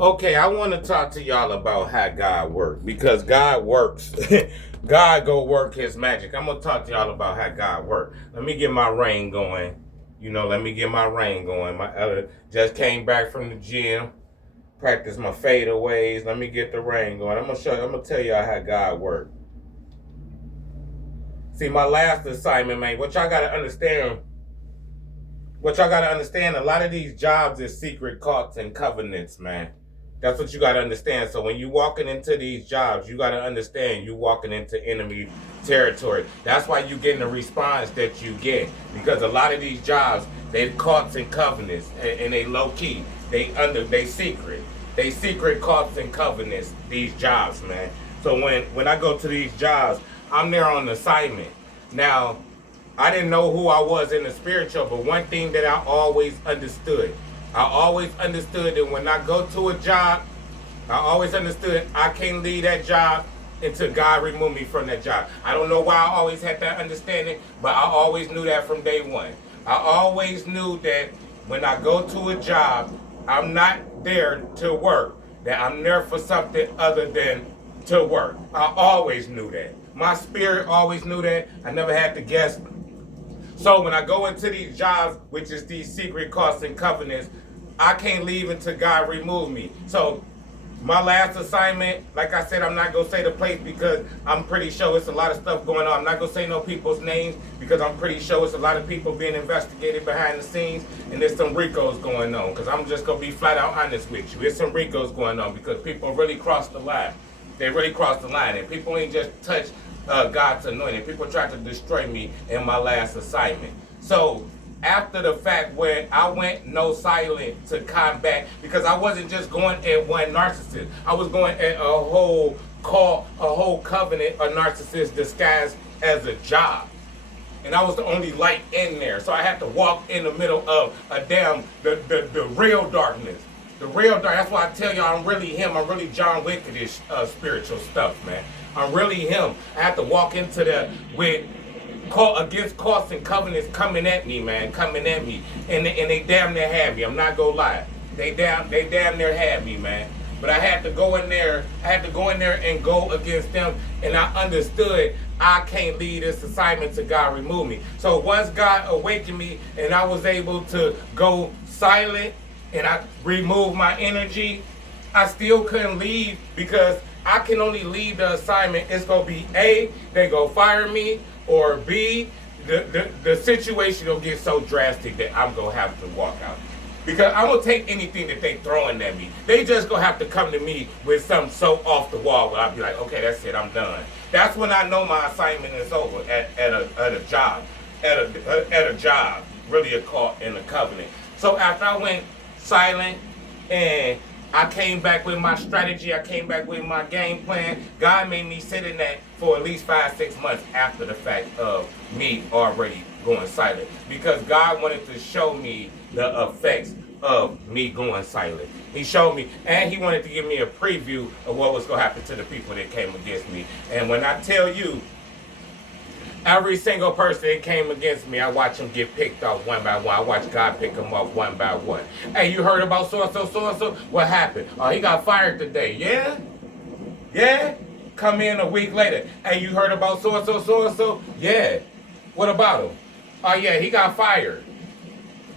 Okay, I want to talk to y'all about how God works because God works. God go work his magic. I'm going to talk to y'all about how God works. Let me get my rain going. Let me get my rain going. My just came back from the gym, practice my fadeaways. Let me get the rain going. I'm going to show you, I'm going to tell y'all how God works. See, my last assignment, man, what y'all gotta understand, a lot of these jobs is secret cults and covenants, man. That's what you gotta understand. So when you walking into these jobs, you gotta understand you walking into enemy territory. That's why you getting the response that you get. Because a lot of these jobs, they cults and covenants, and they low key. They secret. They secret cults and covenants, these jobs, man. So when I go to these jobs, I'm there on assignment. Now, I didn't know who I was in the spiritual, but one thing that I always understood that when I go to a job, I always understood I can't leave that job until God remove me from that job. I don't know why I always had that understanding, but I always knew that from day one. I always knew that when I go to a job, I'm not there to work, that I'm there for something other than to work. I always knew that. My spirit always knew that. I never had to guess. So when I go into these jobs, which is these secret costs and covenants, I can't leave until God remove me. So my last assignment, like I said, I'm not going to say the place because I'm pretty sure it's a lot of stuff going on. I'm not going to say no people's names because I'm pretty sure it's a lot of people being investigated behind the scenes, and there's some RICOs going on, because I'm just going to be flat out honest with you. There's some RICOs going on because people really crossed the line. They really crossed the line, and people ain't just touched God's anointing. People tried to destroy me in my last assignment. So after the fact, when I went no silent to combat, because I wasn't just going at one narcissist, I was going at a whole covenant of narcissists disguised as a job. And I was the only light in there. So I had to walk in the middle of the real darkness. The real dark. That's why I tell y'all I'm really him. I'm really John Wick to this spiritual stuff, man. I'm really him. I have to walk into that with against costs and covenants coming at me, man, coming at me, and they damn near had me. I'm not gonna lie. They damn near had me, man. But I had to go in there. I had to go in there and go against them, and I understood I can't lead this assignment till God remove me. So once God awakened me, and I was able to go silent, and I removed my energy, I still couldn't leave because I can only leave the assignment. It's going to be A, they go fire me, or B, the situation will get so drastic that I'm going to have to walk out. Because I won't take anything that they throwing at me. They just going to have to come to me with something so off the wall where I'll be like, okay, that's it, I'm done. That's when I know my assignment is over at a job. At a job, really a call in a covenant. So after I went silent and I came back with my strategy, I came back with my game plan, God made me sit in that for at least 5-6 months after the fact of me already going silent, because God wanted to show me the effects of me going silent. He showed me, and he wanted to give me a preview of what was going to happen to the people that came against me. And when I tell you, every single person that came against me, I watch them get picked off one by one. I watch God pick them off one by one. Hey, you heard about so-and-so, so-and-so? What happened? Oh, he got fired today. Yeah? Yeah? Come in a week later. Hey, you heard about so-and-so, so-and-so? Yeah. What about him? Oh, yeah, he got fired.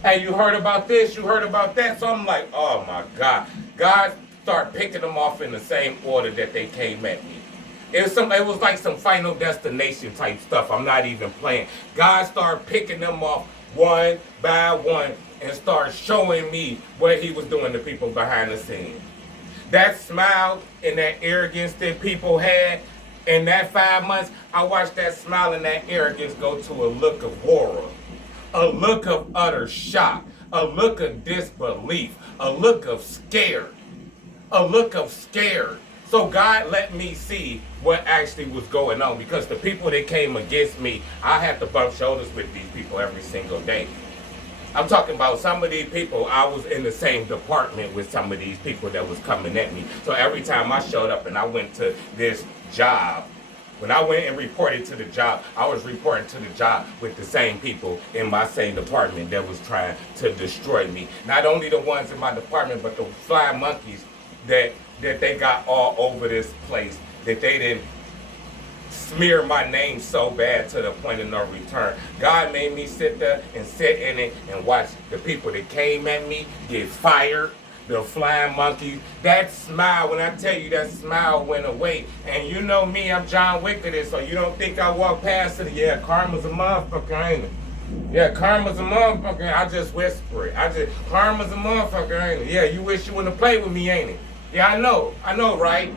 Hey, you heard about this? You heard about that? So I'm like, oh, my God. God started picking them off in the same order that they came at me. It was like some Final Destination type stuff. I'm not even playing. God started picking them off one by one and started showing me what he was doing to people behind the scenes. That smile and that arrogance that people had in that 5 months, I watched that smile and that arrogance go to a look of horror, a look of utter shock, a look of disbelief, a look of scared, a look of scared. So God let me see what actually was going on, because the people that came against me, I had to bump shoulders with these people every single day. I'm talking about some of these people, I was in the same department with some of these people that was coming at me. So every time I showed up and I went to this job, when I went and reported to the job, I was reporting to the job with the same people in my same department that was trying to destroy me. Not only the ones in my department, but the flying monkeys that they got all over this place, that they didn't smear my name so bad to the point of no return. God made me sit there and sit in it and watch the people that came at me get fired, the flying monkeys. That smile, when I tell you that smile went away. And you know me, I'm John Wick to this, so you don't think I walk past it. Yeah, karma's a motherfucker, ain't it? Yeah, karma's a motherfucker. I just whisper it. Karma's a motherfucker, ain't it? Yeah, you wish you wouldn't have played with me, ain't it? Yeah, I know, right?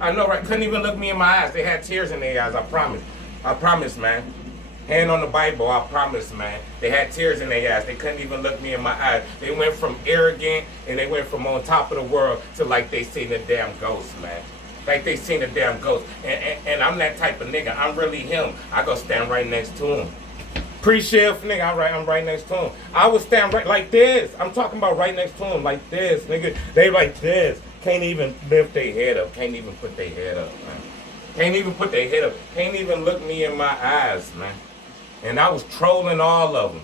Couldn't even look me in my eyes. They had tears in their eyes, I promise, man. Hand on the Bible, I promise, man. They had tears in their eyes. They couldn't even look me in my eyes. They went from arrogant and they went from on top of the world to like they seen a damn ghost, man. Like they seen a damn ghost. And I'm that type of nigga. I'm really him. I go stand right next to him. Pre-shift, nigga, I'm right next to him. I would stand right like this. I'm talking about right next to him like this, nigga. They like this. Can't even lift their head up. Can't even put their head up, man. Can't even put their head up. Can't even look me in my eyes, man. And I was trolling all of them.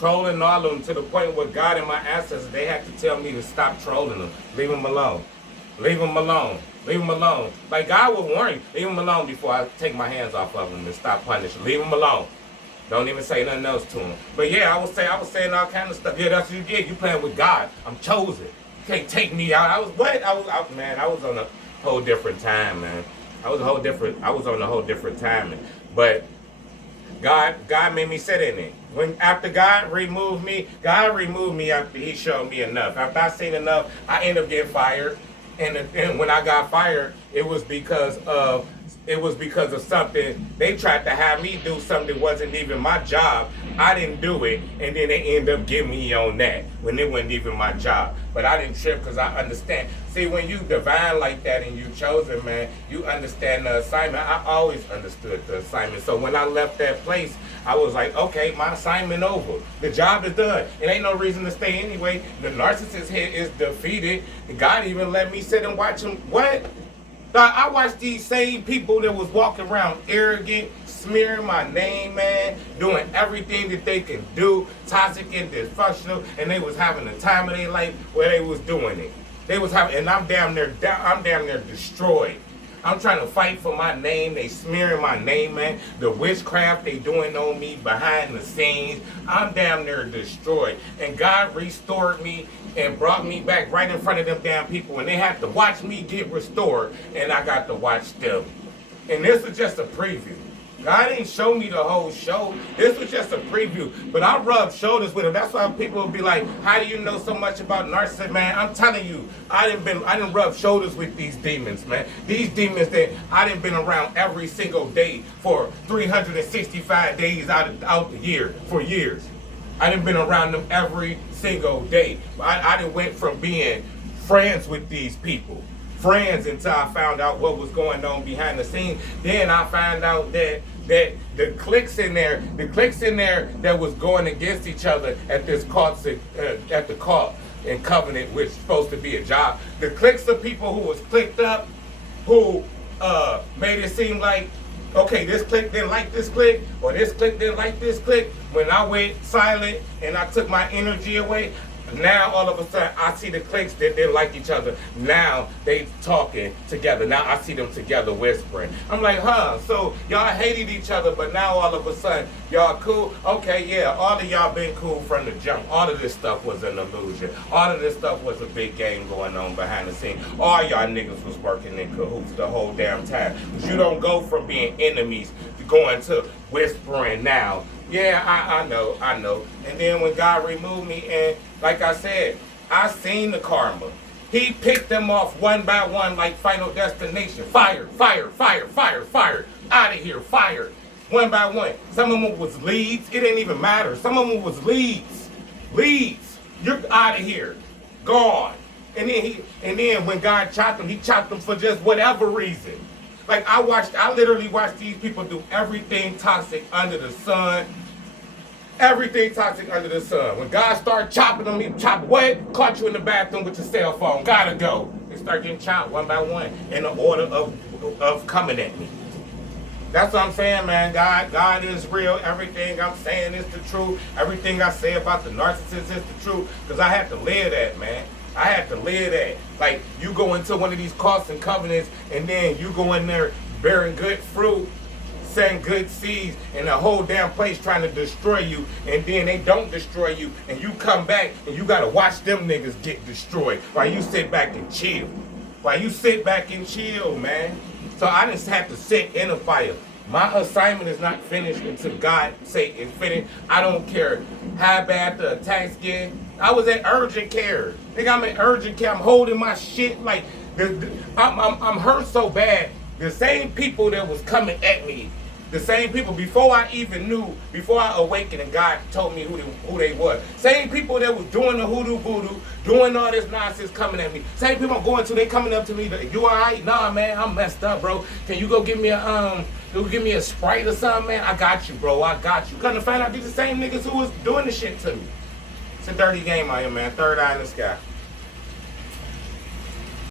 To the point where God and my ancestors, they had to tell me to stop trolling them. Leave them alone. Like God would warn you, leave them alone before I take my hands off of them and stop punishing. Leave them alone. Don't even say nothing else to him. But yeah, I was saying all kind of stuff. Yeah, that's what you did. You playing with God. I'm chosen. You can't take me out. I was on a whole different time, man. I was on a whole different time. But God made me sit in it. After God removed me after he showed me enough. After I seen enough, I ended up getting fired. And when I got fired, it was because of something. They tried to have me do something that wasn't even my job. I didn't do it, and then they end up getting me on that when it wasn't even my job. But I didn't trip because I understand. See, when you divine like that and you chosen, man, you understand the assignment. I always understood the assignment. So when I left that place, I was like, okay, my assignment over. The job is done. It ain't no reason to stay anyway. The narcissist head is defeated. God even let me sit and watch him. What? I watched these same people that was walking around arrogant, smearing my name, man, doing everything that they can do, toxic and dysfunctional, and they was having the time of their life where they was doing it. And I'm damn near destroyed. I'm trying to fight for my name. They smearing my name, man. The witchcraft they doing on me behind the scenes. I'm damn near destroyed. And God restored me and brought me back right in front of them damn people. And they had to watch me get restored. And I got to watch them. And this was just a preview. God didn't show me the whole show. This was just a preview. But I rubbed shoulders with him. That's why people will be like, how do you know so much about narcissism, man? I'm telling you, I didn't rub shoulders with these demons, man. These demons that I didn't been around every single day for 365 days out the year, for years. I didn't been around them every single day. I done went from being friends with these people. Friends until I found out what was going on behind the scenes. Then I found out that the cliques in there that was going against each other at this cult, at the cult and covenant, which is supposed to be a job. The cliques of people who was clicked up, who made it seem like, okay, this clique didn't like this clique, or this clique didn't like this clique. When I went silent and I took my energy away, now all of a sudden I see the cliques that didn't like each other. Now they talking together. Now I see them together whispering. I'm like, so y'all hated each other, but now all of a sudden y'all cool? Okay, yeah, all of y'all been cool from the jump. All of this stuff was an illusion. All of this stuff was a big game going on behind the scenes. All y'all niggas was working in cahoots the whole damn time. Because you don't go from being enemies to going to whispering now. Yeah, I know. And then when God removed me, and like I said, I seen the karma. He picked them off one by one like Final Destination. Fire. Out of here, fire. One by one. Some of them was leads. It didn't even matter. Some of them was leads. You're out of here. Gone. And then when God chopped them, he chopped them for just whatever reason. Like I literally watched these people do everything toxic under the sun. Everything toxic under the sun. When God started chopping them, he chopped what? Caught you in the bathroom with your cell phone. Gotta go. They start getting chopped one by one in the order of coming at me. That's what I'm saying, man. God is real. Everything I'm saying is the truth. Everything I say about the narcissist is the truth. Because I had to live that, man. I had to live that. Like, you go into one of these costs and covenants, and then you go in there bearing good fruit, setting good seeds, and the whole damn place trying to destroy you, and then they don't destroy you, and you come back, and you gotta watch them niggas get destroyed while you sit back and chill. While you sit back and chill, man. So I just have to sit in a fire. My assignment is not finished until God say it's finished. I don't care how bad the attacks get. I was at urgent care. Nigga, I'm in urgent care. I'm holding my shit like I'm hurt so bad. The same people that was coming at me, the same people before I even knew, before I awakened and God told me who they was. Same people that was doing the hoodoo voodoo, doing all this nonsense coming at me. Same people I'm going to, they coming up to me, you alright? Nah, man, I'm messed up, bro. Can you go give me a Sprite or something, man? I got you, bro. I got you. Come to find out these the same niggas who was doing the shit to me. It's a dirty game out here, man. Third eye in the sky.